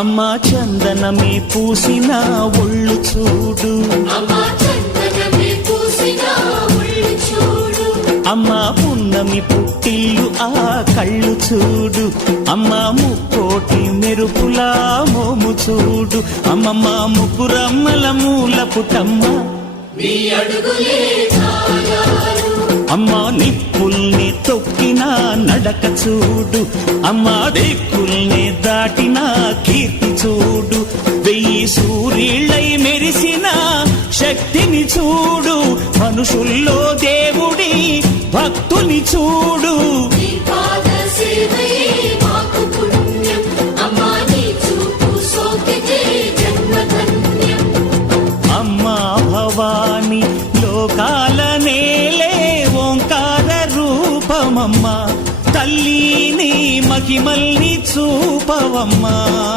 అమ్మా చందనమే పూసిన ఒళ్ళు చూడు, అమ్మా పున్నమి పుట్టిల్లు ఆ కళ్ళు చూడు, అమ్మా ముక్కోటి మెరుపులా మోము చూడు, అమ్మమ్మ ముగ్గురమ్మల మూల పుటమ్మ అమ్మా నిప్పుల్ని తొక్కిన నడక చూడు, అమ్మా దిక్కుల్ని దాటిన కీర్తి చూడు, 1000 సూర్యుళ్ళై మెరిసిన శక్తిని చూడు, మనుషుల్లో దేవుడి భక్తుని చూడు. అమ్మా భవాని లోకాల నేలే ఓంకార రూపమమ్మా, తల్లిని మహిమల్ని చూపవమ్మా.